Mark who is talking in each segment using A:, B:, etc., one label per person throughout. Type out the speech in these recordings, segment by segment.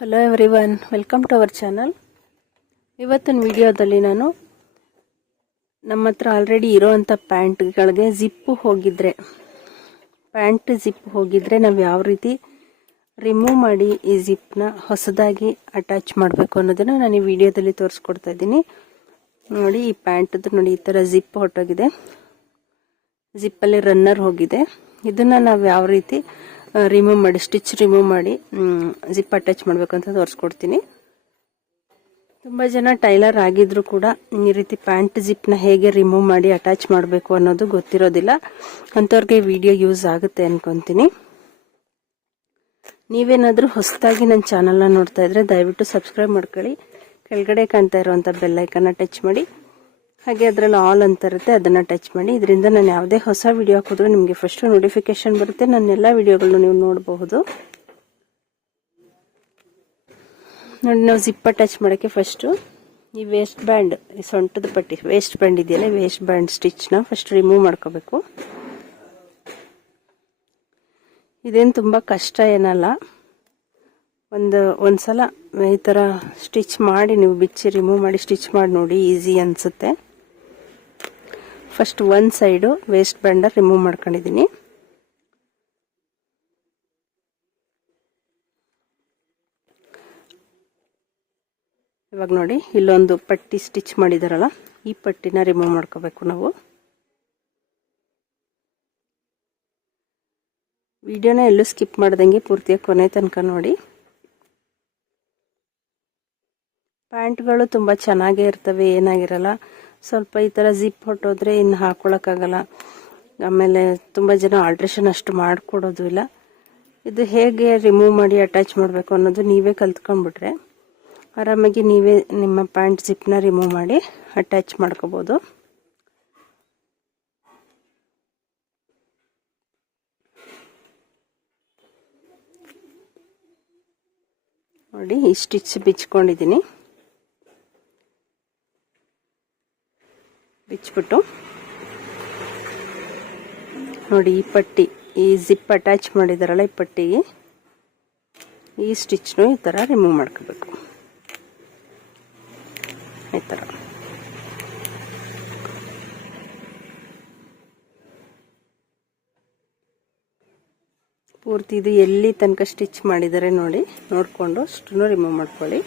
A: Hello everyone welcome to our channel ಇವತ್ತಿನ ವಿಡಿಯೋದಲ್ಲಿ ನಾನು ನಮ್ಮ ಹತ್ರ ಆಲ್ರೆಡಿ ಇರೋವಂಥ ಪ್ಯಾಂಟ್ಗಳಿಗೆ ಜಿಪ್ಪು ಹೋಗಿದ್ರೆ ಪ್ಯಾಂಟ್ ಜಿಪ್ ಹೋಗಿದ್ರೆ ನಾವು ಯಾವ ರೀತಿ ರಿಮೂವ್ ಮಾಡಿ ಈ ಜಿಪ್ನ ಹೊಸದಾಗಿ ಅಟ್ಯಾಚ್ ಮಾಡಬೇಕು ಅನ್ನೋದನ್ನು ನಾನು ಈ ವಿಡಿಯೋದಲ್ಲಿ ತೋರಿಸ್ಕೊಡ್ತಾ ಇದ್ದೀನಿ. ನೋಡಿ, ಈ ಪ್ಯಾಂಟದ್ದು ನೋಡಿ ಈ ಥರ ಜಿಪ್ ಹೊಟ್ಟೋಗಿದೆ ಜಿಪ್ಪಲ್ಲಿ ರನ್ನರ್ ಹೋಗಿದೆ. ಇದನ್ನು ನಾವು ಯಾವ ರೀತಿ ರಿಮೂವ್ ಮಾಡಿ ಸ್ಟಿಚ್ ರಿಮೂವ್ ಮಾಡಿ ಜಿಪ್ ಅಟ್ಯಾಚ್ ಮಾಡಬೇಕಂತ ತೋರಿಸ್ಕೊಡ್ತೀನಿ. ತುಂಬ ಜನ ಟೈಲರ್ ಆಗಿದ್ರು ಕೂಡ ಈ ರೀತಿ ಪ್ಯಾಂಟ್ ಜಿಪ್ನ ಹೇಗೆ ರಿಮೂವ್ ಮಾಡಿ ಅಟ್ಯಾಚ್ ಮಾಡಬೇಕು ಅನ್ನೋದು ಗೊತ್ತಿರೋದಿಲ್ಲ. ಅಂಥವ್ರಿಗೆ ವಿಡಿಯೋ ಯೂಸ್ ಆಗುತ್ತೆ ಅನ್ಕೊತೀನಿ. ನೀವೇನಾದರೂ ಹೊಸದಾಗಿ ನನ್ನ ಚಾನಲ್ನ ನೋಡ್ತಾ ಇದ್ರೆ ದಯವಿಟ್ಟು ಸಬ್ಸ್ಕ್ರೈಬ್ ಮಾಡ್ಕೊಳ್ಳಿ. ಕೆಳಗಡೆ ಕಾಣ್ತಾ ಇರುವಂಥ ಬೆಲ್ಲೈಕನ್ನ ಟಚ್ ಮಾಡಿ. ಹಾಗೆ ಅದರಲ್ಲಿ ಆಲ್ ಅಂತ ಇರುತ್ತೆ, ಅದನ್ನು ಟಚ್ ಮಾಡಿ. ಇದರಿಂದ ನಾನು ಯಾವುದೇ ಹೊಸ ವಿಡಿಯೋ ಹಾಕಿದ್ರು ನಿಮಗೆ ಫಸ್ಟು ನೋಟಿಫಿಕೇಶನ್ ಬರುತ್ತೆ. ನನ್ನ ಎಲ್ಲ ವಿಡಿಯೋಗಳನ್ನು ನೀವು ನೋಡಬಹುದು. ನೋಡಿ, ನಾವು ಜಿಪ್ಪ ಟಚ್ ಮಾಡೋಕ್ಕೆ ಫಸ್ಟು ಈ ವೇಸ್ಟ್ ಬ್ಯಾಂಡ್ ಈ ಸೊಂಟದ ಪಟ್ಟಿ ವೇಸ್ಟ್ ಬ್ಯಾಂಡ್ ಇದೆಯಲ್ಲ ವೇಸ್ಟ್ ಬ್ಯಾಂಡ್ ಸ್ಟಿಚ್ನ ಫಸ್ಟ್ ರಿಮೂವ್ ಮಾಡ್ಕೋಬೇಕು. ಇದೇನು ತುಂಬ ಕಷ್ಟ ಏನಲ್ಲ. ಒಂದು ಒಂದು ಸಲ ಈ ಥರ ಸ್ಟಿಚ್ ಮಾಡಿ, ನೀವು ಬಿಚ್ಚಿ ರಿಮೂವ್ ಮಾಡಿ ಸ್ಟಿಚ್ ಮಾಡಿ ನೋಡಿ ಈಸಿ ಅನಿಸುತ್ತೆ. ಫಸ್ಟ್ ಒಂದು ಸೈಡು ವೇಸ್ಟ್ ಬ್ಯಾಂಡ ರಿಮೂವ್ ಮಾಡ್ಕೊಂಡಿದ್ದೀನಿ ಇವಾಗ ನೋಡಿ, ಇಲ್ಲೊಂದು ಪಟ್ಟಿ ಸ್ಟಿಚ್ ಮಾಡಿದಾರಲ್ಲ, ಈ ಪಟ್ಟಿನ ರಿಮೂವ್ ಮಾಡ್ಕೋಬೇಕು ನಾವು. ವಿಡಿಯೋನ ಎಲ್ಲೂ ಸ್ಕಿಪ್ ಮಾಡ್ದಂಗೆ ಪೂರ್ತಿಯಾಗಿ ಕೊನೆ ತನಕ ನೋಡಿ. ಪ್ಯಾಂಟ್ಗಳು ತುಂಬ ಚೆನ್ನಾಗೇ ಇರ್ತವೆ, ಏನಾಗಿರಲ್ಲ ಸ್ವಲ್ಪ ಈ ಥರ ಜಿಪ್ ಹೊಟ್ಟೋದ್ರೆ ಇನ್ನು ಹಾಕ್ಕೊಳಕ್ಕಾಗಲ್ಲ ಆಮೇಲೆ ತುಂಬ ಜನ ಆಲ್ಟ್ರೇಷನ್ ಅಷ್ಟು ಮಾಡಿಕೊಡೋದು ಇಲ್ಲ ಇದು ಹೇಗೆ ರಿಮೂವ್ ಮಾಡಿ ಅಟ್ಯಾಚ್ ಮಾಡಬೇಕು ಅನ್ನೋದು ನೀವೇ ಕಲ್ತ್ಕೊಂಡ್ಬಿಟ್ರೆ ಆರಾಮಾಗಿ ನೀವೇ ನಿಮ್ಮ ಪ್ಯಾಂಟ್ ಜಿಪ್ನ ರಿಮೂವ್ ಮಾಡಿ ಅಟ್ಯಾಚ್ ಮಾಡ್ಕೋಬೋದು. ನೋಡಿ, ಈ ಸ್ಟಿಚ್ ಬಿಚ್ಕೊಂಡಿದ್ದೀನಿ. ಬಿಚ್ಚಿಬಿಟ್ಟು. ನೋಡಿ, ಈ ಪಟ್ಟಿ, ಈ ಜಿಪ್ ಅಟ್ಯಾಚ್ ಮಾಡಿದಾರಲ್ಲ, ಈ ಪಟ್ಟಿಗೆ. ಈ ಸ್ಟಿಚ್ನು ಈ ಥರ ರಿಮೂವ್ ಮಾಡ್ಕೋಬೇಕು. ಈ ಥರ ಪೂರ್ತಿ ಇದು ಎಲ್ಲಿ ತನಕ ಸ್ಟಿಚ್ ಮಾಡಿದ್ದಾರೆ ನೋಡಿ, ನೋಡಿಕೊಂಡು ಅಷ್ಟನ್ನು ರಿಮೂವ್ ಮಾಡ್ಕೊಳ್ಳಿ.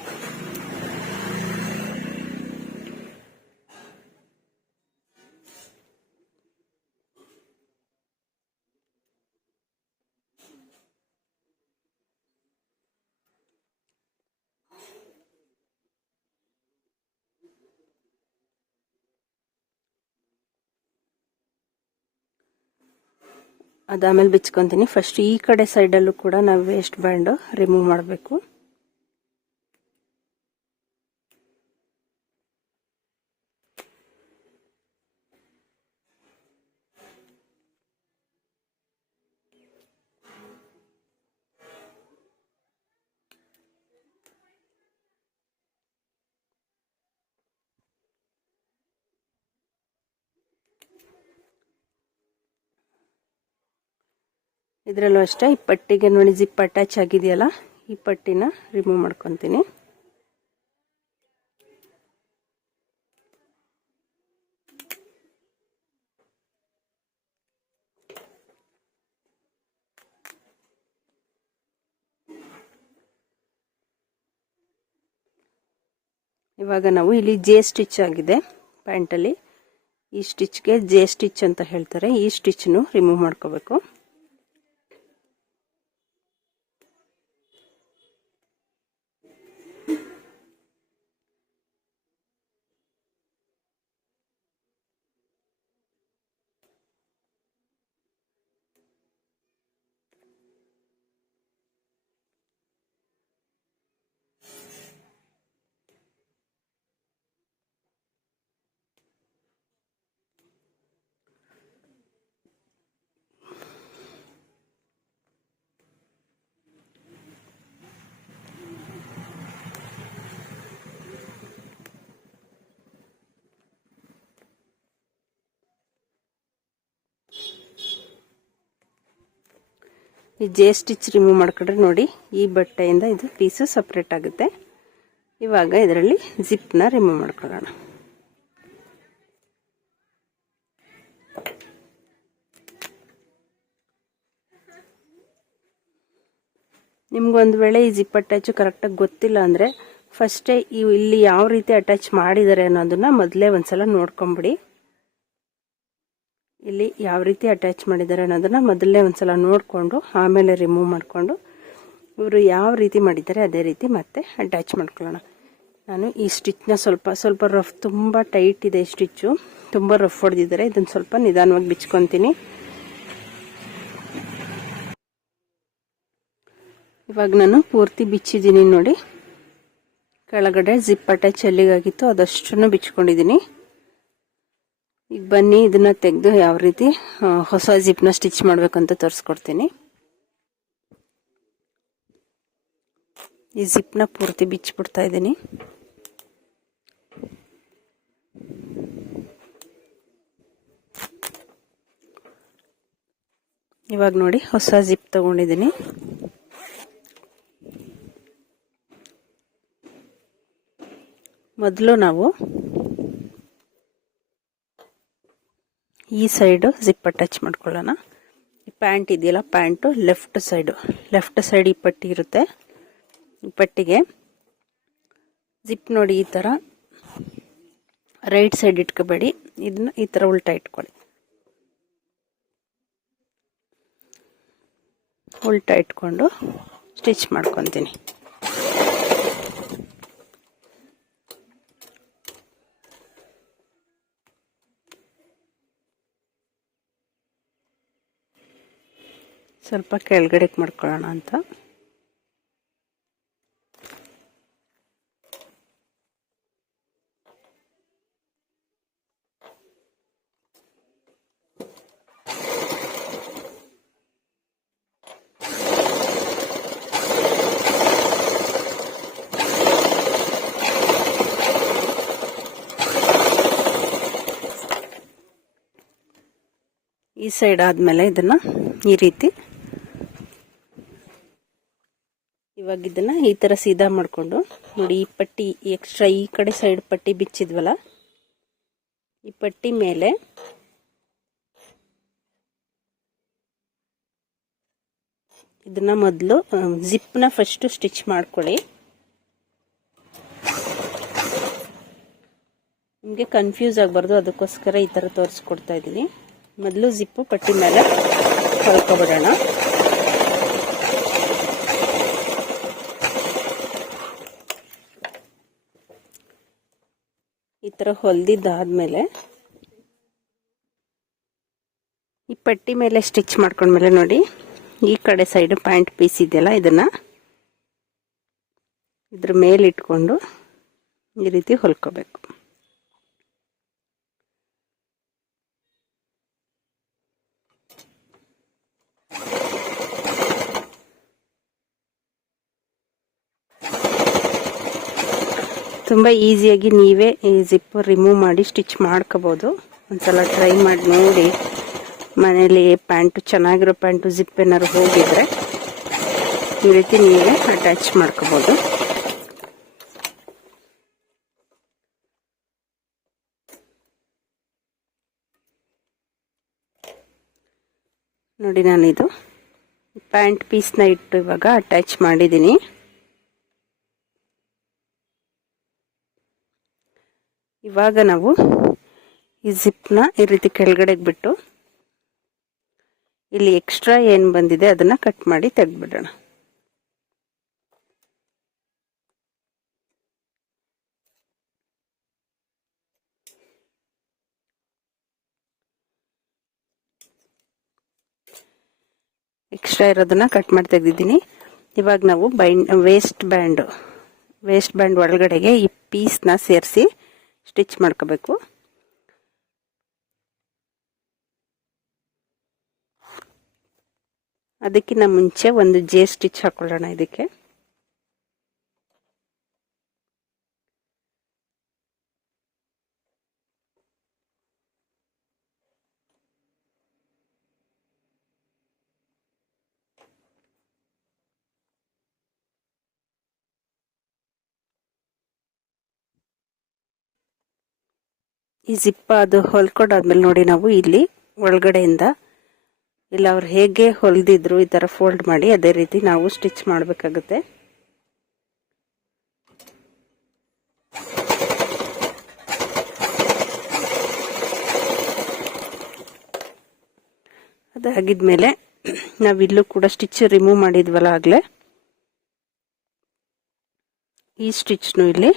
A: ಅದಾಮೇಲೆ ಬಿಚ್ಕೊತೀನಿ. ಫಸ್ಟ್ ಈ ಕಡೆ ಸೈಡಲ್ಲೂ ಕೂಡ ನಾವು ವೇಸ್ಟ್ ಬ್ಯಾಂಡು ರಿಮೂವ್ ಮಾಡಬೇಕು. ಇದರಲ್ಲೂ ಅಷ್ಟೇ, ಈ ಪಟ್ಟಿಗೆ ನೋಡಿ ಜಿಪ್ ಅಟ್ಯಾಚ್ ಆಗಿದೆಯಲ್ಲ, ಈ ಪಟ್ಟಿನ ರಿಮೂವ್ ಮಾಡ್ಕೊತೀನಿ. ಇವಾಗ ನಾವು ಇಲ್ಲಿ ಜೆ ಸ್ಟಿಚ್ ಆಗಿದೆ ಪ್ಯಾಂಟಲ್ಲಿ ಈ ಸ್ಟಿಚ್ಗೆ ಜೆ ಸ್ಟಿಚ್ ಅಂತ ಹೇಳ್ತಾರೆ, ಈ ಸ್ಟಿಚ್ನು ರಿಮೂವ್ ಮಾಡ್ಕೋಬೇಕು. ಈ ಜೇ ಸ್ಟಿಚ್ ರಿಮೂವ್ ಮಾಡ್ಕೊಂಡ್ರೆ ನೋಡಿ ಈ ಬಟ್ಟೆಯಿಂದ ಇದು ಪೀಸು ಸಪ್ರೇಟ್ ಆಗುತ್ತೆ. ಇವಾಗ ಇದರಲ್ಲಿ ಜಿಪ್ನ ರಿಮೂವ್ ಮಾಡ್ಕೊಳ್ಳೋಣ. ನಿಮ್ಗೊಂದು ವೇಳೆ ಈ ಜಿಪ್ ಅಟ್ಯಾಚು ಕರೆಕ್ಟಾಗಿ ಗೊತ್ತಿಲ್ಲ ಅಂದರೆ ಫಸ್ಟೇ ಇವು ಇಲ್ಲಿ ಯಾವ ರೀತಿ ಅಟ್ಯಾಚ್ ಮಾಡಿದ್ದಾರೆ ಅನ್ನೋದನ್ನ ಮೊದಲೇ ಒಂದ್ಸಲ ನೋಡ್ಕೊಂಬಿಡಿ. ಇಲ್ಲಿ ಯಾವ ರೀತಿ ಅಟ್ಯಾಚ್ ಮಾಡಿದ್ದಾರೆ ಅನ್ನೋದನ್ನ ಮೊದಲೇ ಒಂದ್ಸಲ ನೋಡಿಕೊಂಡು, ಆಮೇಲೆ ರಿಮೂವ್ ಮಾಡಿಕೊಂಡು, ಇವರು ಯಾವ ರೀತಿ ಮಾಡಿದ್ದಾರೆ ಅದೇ ರೀತಿ ಮತ್ತೆ ಅಟ್ಯಾಚ್ ಮಾಡ್ಕೊಳ್ಳೋಣ. ನಾನು ಈ ಸ್ಟಿಚ್ನ ಸ್ವಲ್ಪ ಸ್ವಲ್ಪ ರಫ್ ತುಂಬ ಟೈಟ್ ಇದೆ ಸ್ಟಿಚ್ಚು ತುಂಬ ರಫ್ ಹೊಡೆದಿದ್ದಾರೆ. ಇದನ್ನು ಸ್ವಲ್ಪ ನಿಧಾನವಾಗಿ ಬಿಚ್ಕೊತೀನಿ. ಇವಾಗ ನಾನು ಪೂರ್ತಿ ಬಿಚ್ಚಿದ್ದೀನಿ ನೋಡಿ. ಕೆಳಗಡೆ ಜಿಪ್ ಅಟ್ಯಾಚ್ ಎಲ್ಲಿಗಾಗಿತ್ತು ಅದಷ್ಟನ್ನು ಬಿಚ್ಕೊಂಡಿದ್ದೀನಿ. ಈಗ ಬನ್ನಿ, ಇದನ್ನ ತೆಗೆದು ಯಾವ ರೀತಿ ಹೊಸ ಜಿಪ್ನ ಸ್ಟಿಚ್ ಮಾಡ್ಬೇಕಂತ ತೋರಿಸ್ಕೊಡ್ತೀನಿ. ಈ ಜಿಪ್ನ ಪೂರ್ತಿ ಬಿಚ್ಚಿಬಿಡ್ತಾ ಇದ್ದೀನಿ. ಇವಾಗ ನೋಡಿ, ಹೊಸ ಜಿಪ್ ತಗೊಂಡಿದ್ದೀನಿ. ಮೊದಲು ನಾವು ಈ ಸೈಡು ಜಿಪ್ ಅಟ್ಯಾಚ್ ಮಾಡ್ಕೊಳ್ಳೋಣ. ಈ ಪ್ಯಾಂಟ್ ಇದೆಯಲ್ಲ, pant left side. Left side ಈ ಪಟ್ಟಿ ಇರುತ್ತೆ. ಈ ಪಟ್ಟಿಗೆ ಜಿಪ್ ನೋಡಿ ಈ ಥರ ರೈಟ್ ಸೈಡ್ ಇಟ್ಕೋಬೇಡಿ. ಇದನ್ನ ಈ ಥರ ಉಲ್ಟಾ ಇಟ್ಕೊಳ್ಳಿ. ಉಲ್ಟಾ ಇಟ್ಕೊಂಡು ಸ್ಟಿಚ್ ಮಾಡ್ಕೊತೀನಿ. ಸ್ವಲ್ಪ ಕೆಳಗಡೆಗೆ ಮಾಡ್ಕೊಳ್ಳೋಣ ಅಂತ. ಈ ಸೈಡ್ ಆದಮೇಲೆ ಇದನ್ನ ಈ ರೀತಿ ಇವಾಗ ಇದನ್ನ ಈ ಥರ ಸೀದಾ ಮಾಡಿಕೊಂಡು, ನೋಡಿ ಈ ಪಟ್ಟಿ ಎಕ್ಸ್ಟ್ರಾ ಈ ಕಡೆ ಸೈಡ್ ಪಟ್ಟಿ ಬಿಚ್ಚಿದ್ವಲ್ಲ? ಈ ಪಟ್ಟಿ ಮೇಲೆ ಇದನ್ನ ಮೊದಲು ಜಿಪ್ನ ಫಸ್ಟ್ ಸ್ಟಿಚ್ ಮಾಡ್ಕೊಳ್ಳಿ. ನಿಮಗೆ ಕನ್ಫ್ಯೂಸ್ ಆಗಬಾರ್ದು, ಅದಕ್ಕೋಸ್ಕರ ಈ ಥರ ತೋರಿಸ್ಕೊಡ್ತಾ ಇದ್ದೀನಿ ಮೊದಲು ಜಿಪ್ಪು ಪಟ್ಟಿ ಮೇಲೆ ಹೊಲ್ಕೊಬಿಡೋಣ ಈ ಥರ ಹೊಲ್ದಿದ್ದಾದಮೇಲೆ ಈ ಪಟ್ಟಿ ಮೇಲೆ ಸ್ಟಿಚ್ ಮಾಡ್ಕೊಂಡ್ಮೇಲೆ ನೋಡಿ, ಈ ಕಡೆ ಸೈಡ್ ಪ್ಯಾಂಟ್ ಪೀಸ್ ಇದೆಯಲ್ಲ ಇದನ್ನ? ಇದ್ರ ಮೇಲೆ ಇಟ್ಕೊಂಡು ಈ ರೀತಿ ಹೊಲ್ಕೋಬೇಕು. ತುಂಬ ಈಸಿಯಾಗಿ ನೀವೇ ಈ ಜಿಪ್ ರಿಮೂವ್ ಮಾಡಿ ಸ್ಟಿಚ್ ಮಾಡ್ಕೋಬೋದು. ಒಂದ್ಸಲ ಟ್ರೈ ಮಾಡಿ ನೋಡಿ. ಮನೇಲಿ ಪ್ಯಾಂಟು ಚೆನ್ನಾಗಿರೋ ಪ್ಯಾಂಟು ಜಿಪ್ ಏನಾದ್ರು ಹೋಗಿದ್ರೆ ಈ ರೀತಿ ನೀವೇ ಅಟ್ಯಾಚ್ ಮಾಡ್ಕೋಬೋದು. ನೋಡಿ ನಾನಿದು. ಪ್ಯಾಂಟ್ ಪೀಸ್ನ ಇಟ್ಟು ಇವಾಗ ಅಟ್ಯಾಚ್ ಮಾಡಿದ್ದೀನಿ. ಇವಾಗ ನಾವು ಈ ಜಿಪ್ನ ಈ ರೀತಿ ಕೆಳಗಡೆಗೆ ಬಿಟ್ಟು ಇಲ್ಲಿ ಎಕ್ಸ್ಟ್ರಾ ಏನು ಬಂದಿದೆ ಅದನ್ನು ಕಟ್ ಮಾಡಿ ತೆಗೆದ್ಬಿಡೋಣ. ಎಕ್ಸ್ಟ್ರಾ ಇರೋದನ್ನ ಕಟ್ ಮಾಡಿ ತೆಗೆದಿದ್ದೀನಿ. ಇವಾಗ ನಾವು bind, waist band waist band ಒಳಗಡೆಗೆ ಈ ಪೀಸ್ನ ಸೇರಿಸಿ ಸ್ಟಿಚ್ ಮಾಡ್ಕೋಬೇಕು. ಅದಕ್ಕಿಂತ ಮುಂಚೆ ಒಂದು ಜೇ ಸ್ಟಿಚ್ ಹಾಕೊಳ್ಳೋಣ ಇದಕ್ಕೆ. ಈ ಜಿಪ್ಪ ಅದು ಹೊಲ್ಕೊಂಡಾದ್ಮೇಲೆ ನೋಡಿ ನಾವು ಇಲ್ಲಿ ಒಳಗಡೆಯಿಂದ. ಇಲ್ಲ, ಅವ್ರು ಹೇಗೆ ಹೊಲ್ದಿದ್ರು ಈ ಥರ ಫೋಲ್ಡ್ ಮಾಡಿ ಅದೇ ರೀತಿ ನಾವು ಸ್ಟಿಚ್ ಮಾಡಬೇಕಾಗುತ್ತೆ. ಅದಾಗಿದ್ಮೇಲೆ ನಾವಿಲ್ಲೂ ಕೂಡ ಸ್ಟಿಚ್ ರಿಮೂವ್ ಮಾಡಿದ್ವಲ್ಲ ಆಗಲೇ. ಈ ಸ್ಟಿಚ್ನು ಇಲ್ಲಿ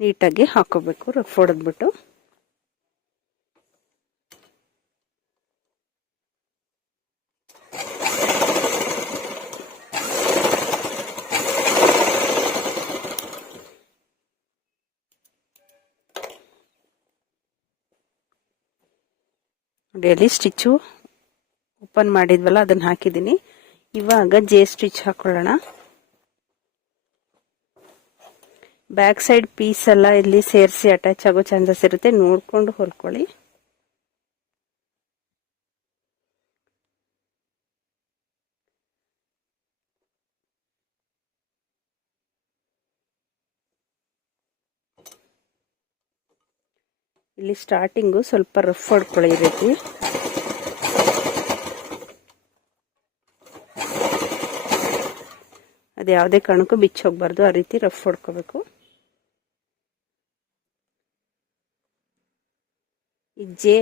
A: ನೀಟಾಗಿ ಹಾಕೋಬೇಕು ರಫ್ ಹೊಡೆದ್ಬಿಟ್ಟು ನೋಡಿ ಸ್ಟಿಚ್ಚು ಓಪನ್ ಮಾಡಿದ್ವಲ್ಲ, ಅದನ್ನು ಹಾಕಿದ್ದೀನಿ. ಇವಾಗ ಜೆ ಸ್ಟಿಚ್ ಹಾಕೊಳ್ಳೋಣ. ಬ್ಯಾಕ್ ಸೈಡ್ ಪೀಸ್ ಎಲ್ಲ ಇಲ್ಲಿ ಸೇರಿಸಿ ಅಟ್ಯಾಚ್ ಆಗೋ ಚಾನ್ಸಸ್ ಇರುತ್ತೆ. ನೋಡ್ಕೊಂಡು ಹೊಲ್ಕೊಳ್ಳಿ. ಇಲ್ಲಿ ಸ್ಟಾರ್ಟಿಂಗು ಸ್ವಲ್ಪ ರಫ್ ಹೊಡ್ಕೊಳ್ಳಿ ರೀತಿ ಅದು ಯಾವುದೇ ಕಾರಣಕ್ಕೂ ಬಿಚ್ಚಿ ಹೋಗ್ಬಾರ್ದು, ಆ ರೀತಿ ರಫ್ ಹೊಡ್ಕೋಬೇಕು ಈ ಜೆ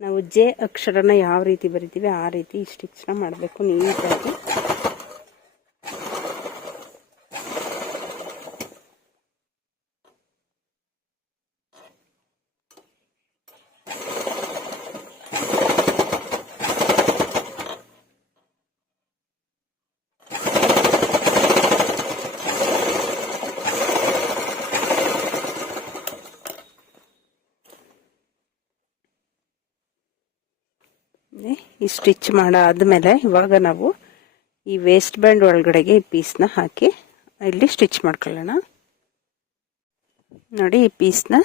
A: ನಾವು ಜೆ ಅಕ್ಷರನ ಯಾವ ರೀತಿ ಬರಿತೀವಿ, ಆ ರೀತಿ ಈ ಸ್ಟಿಚ್ನ ಮಾಡಬೇಕು ನೀಟಾಗಿ ಈ ಸ್ಟಿಚ್ ಮಾಡಾದ್ಮೇಲೆ ಇವಾಗ ನಾವು ಈ ವೇಸ್ಟ್ ಬ್ಯಾಂಡ್ ಒಳಗಡೆಗೆ ಈ ಪೀಸ್ನ ಹಾಕಿ ಇಲ್ಲಿ ಸ್ಟಿಚ್ ಮಾಡ್ಕೊಳ್ಳೋಣ. ನೋಡಿ, ಈ ಪೀಸ್ನ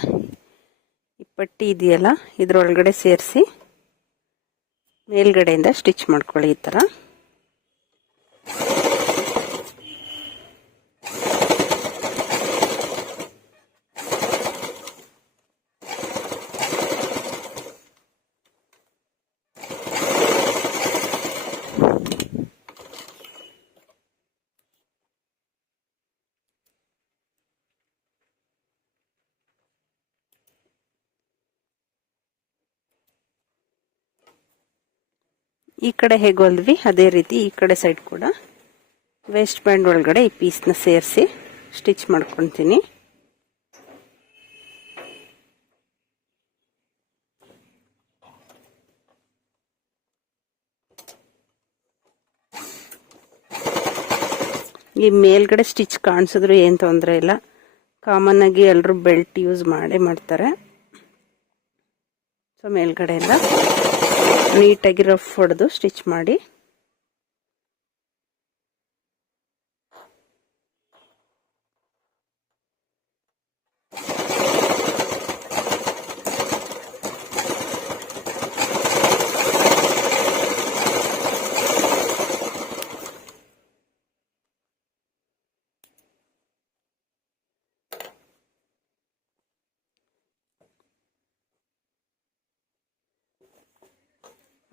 A: ಈ ಪಟ್ಟಿ ಇದೆಯಲ್ಲ, ಇದರೊಳಗಡೆ ಸೇರಿಸಿ ಮೇಲ್ಗಡೆಯಿಂದ ಸ್ಟಿಚ್ ಮಾಡ್ಕೊಳ್ಳಿ ಈ ಥರ ಈ ಕಡೆ ಹೇಗೆ ಅದೇ ರೀತಿ ಈ ಕಡೆ ಸೈಡ್ ಕೂಡ. ವೇಸ್ಟ್ ಬ್ಯಾಂಡ್ ಒಳಗಡೆ ಈ ಪೀಸ್ನ ಸೇರಿಸಿ ಸ್ಟಿಚ್ ಮಾಡ್ಕೊತೀನಿ. ಈ ಮೇಲ್ಗಡೆ ಸ್ಟಿಚ್ ಕಾಣಿಸಿದ್ರು ಏನು ತೊಂದರೆ ಇಲ್ಲ. ಕಾಮನ್ ಆಗಿ ಎಲ್ಲರೂ ಬೆಲ್ಟ್ ಯೂಸ್ ಮಾಡೇ ಮಾಡ್ತಾರೆ. ಸೊ ಮೇಲ್ಗಡೆಯಿಂದ ನೀಟಾಗಿ ರಫ್ ಹೊಡೆದು ಸ್ಟಿಚ್ ಮಾಡಿ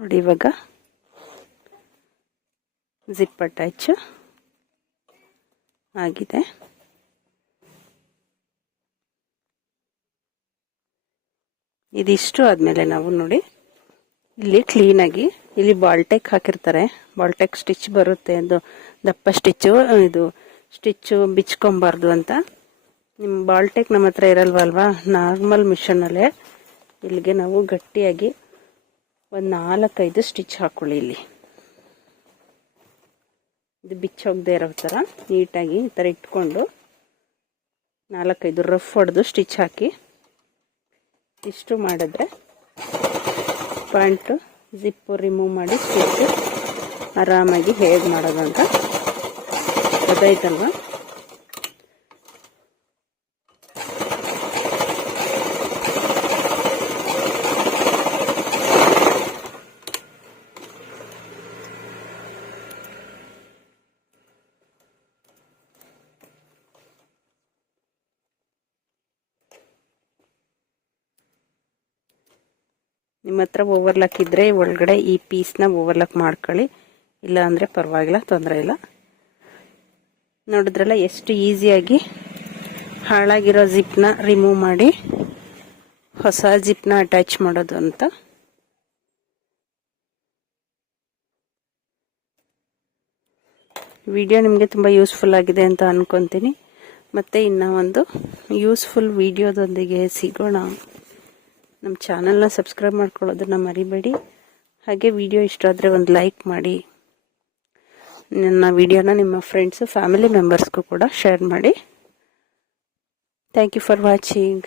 A: ನೋಡಿ ಇವಾಗ. ಜಿಪ್ ಅಟ್ಯಾಚ್ ಆಗಿದೆ. ಇದಿಷ್ಟು ಆದಮೇಲೆ ನಾವು ನೋಡಿ. ಇಲ್ಲಿ ಕ್ಲೀನಾಗಿ ಇಲ್ಲಿ ಬಾಲ್ಟೆಕ್ ಹಾಕಿರ್ತಾರೆ. ಬಾಲ್ಟೆಕ್ ಸ್ಟಿಚ್ ಬರುತ್ತೆ. ಅದು ದಪ್ಪ ಸ್ಟಿಚ್ಚು ಇದು ಸ್ಟಿಚ್ಚು ಬಿಚ್ಕೊಬಾರ್ದು ಅಂತ. ನಿಮ್ಮ ಬಾಲ್ಟೆಕ್ ನಮ್ಮ ಹತ್ರ ಇರಲ್ವಲ್ವಾ? ನಾರ್ಮಲ್ ಮಿಷನಲ್ಲೇ ಇಲ್ಲಿಗೆ ನಾವು ಗಟ್ಟಿಯಾಗಿ ಒಂದು ನಾಲ್ಕೈದು ಸ್ಟಿಚ್ ಹಾಕೊಳ್ಳಿ ಇಲ್ಲಿ. ಇದು ಬಿಚ್ಚೋಗದೆ ಇರೋ ಥರ ನೀಟಾಗಿ ಈ ಥರ ಇಟ್ಕೊಂಡು ನಾಲ್ಕೈದು ರಫ್ ಹೊಡೆದು ಸ್ಟಿಚ್ ಹಾಕಿ. ಇಷ್ಟು ಮಾಡಿದ್ರೆ ಪ್ಯಾಂಟು ಜಿಪ್ಪು ರಿಮೂವ್ ಮಾಡಿ ಸ್ಟಿಚ್ ಆರಾಮಾಗಿ ಹೇಗೆ ಮಾಡೋದು ಅಂತ ನಿಮ್ಮ ಹತ್ರ ಓವರ್ಲಾಕ್ ಇದ್ದರೆ ಒಳಗಡೆ ಈ ಪೀಸ್ನ ಓವರ್ಲಾಕ್ ಮಾಡ್ಕೊಳ್ಳಿ. ಇಲ್ಲ ಅಂದರೆ ಪರವಾಗಿಲ್ಲ, ತೊಂದರೆ ಇಲ್ಲ. ನೋಡಿದ್ರಲ್ಲ ಎಷ್ಟು ಈಸಿಯಾಗಿ ಹಾಳಾಗಿರೋ ಜಿಪ್ನ ರಿಮೂವ್ ಮಾಡಿ ಹೊಸ ಜಿಪ್ನ ಅಟ್ಯಾಚ್ ಮಾಡೋದು ಅಂತ. ವಿಡಿಯೋ ನಿಮಗೆ ತುಂಬ ಯೂಸ್ಫುಲ್ ಆಗಿದೆ ಅಂತ ಅಂದ್ಕೊತೀನಿ ಮತ್ತು ಇನ್ನು ಒಂದು ಯೂಸ್ಫುಲ್ ವಿಡಿಯೋದೊಂದಿಗೆ ಸಿಗೋಣ. ನಮ್ಮ ಚಾನಲ್ನ ಸಬ್ಸ್ಕ್ರೈಬ್ ಮಾಡ್ಕೊಳ್ಳೋದನ್ನ ಮರಿಬೇಡಿ. ಹಾಗೆ ವಿಡಿಯೋ ಇಷ್ಟ ಆದರೆ ಒಂದು ಲೈಕ್ ಮಾಡಿ. ನನ್ನ ವಿಡಿಯೋನ ನಿಮ್ಮ ಫ್ರೆಂಡ್ಸು ಫ್ಯಾಮಿಲಿ ಮೆಂಬರ್ಸ್ಗೂ ಕೂಡ ಶೇರ್ ಮಾಡಿ. Thank you for watching